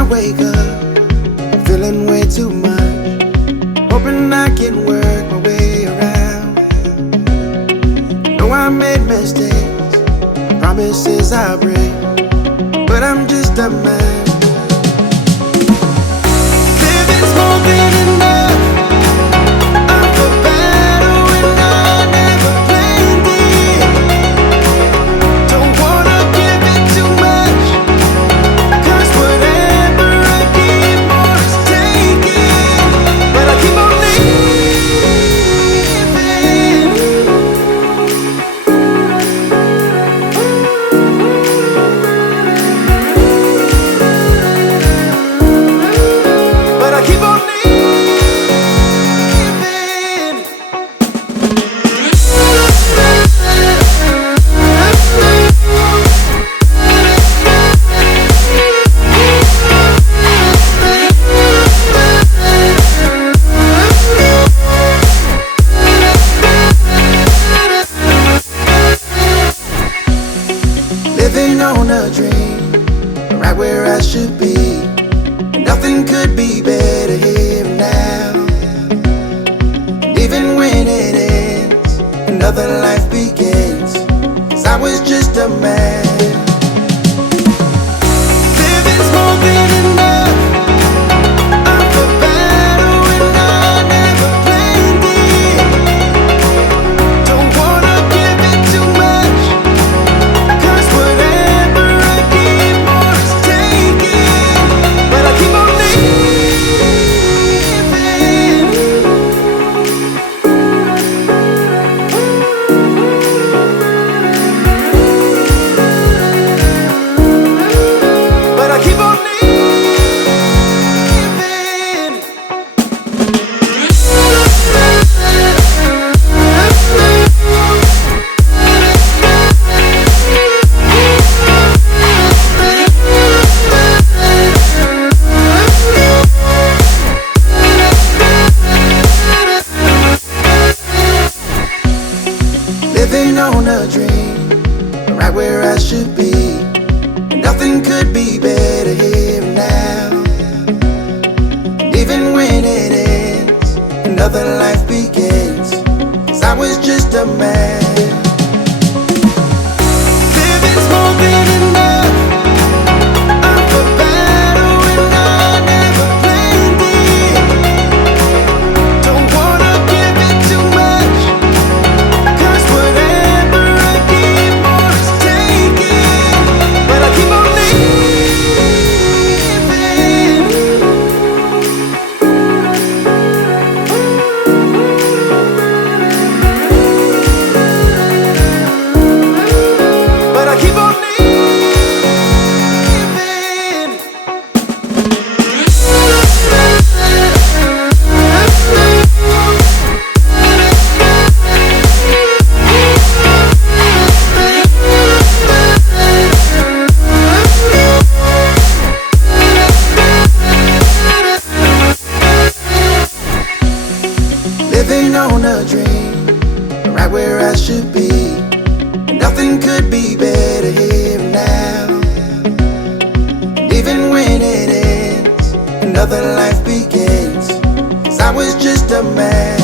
I wake up, I'm feeling way too much, hoping I can work my way around. Know I made mistakes, promises I break, but I'm just a man. Living's more than enough. I'm for battle when I never planned it. Don't wanna give it too much, 'cause whatever I give more is taken. But I keep on keep on living. Living on a dream, right where I should be. Nothing could be better here and now. And even when it ends, another life begins. 'Cause I was just a man. Living's more than enough. I'm for battle when I never planned it. Don't wanna give it too much, 'cause whatever I give more is taken. But I keep on living on a dream, right where I should be. Nothing could be better here and now. And even when it ends, another life begins. 'Cause I was just a man. Living's more than enough. I'm for battle when I never planned it. Don't wanna give it too much, 'cause whatever I give more is taken. But I keep on living. But I keep on living. Living on a dream, right where I should be. Nothing could be better here and now. And even when it ends, another life begins. 'Cause I was just a man.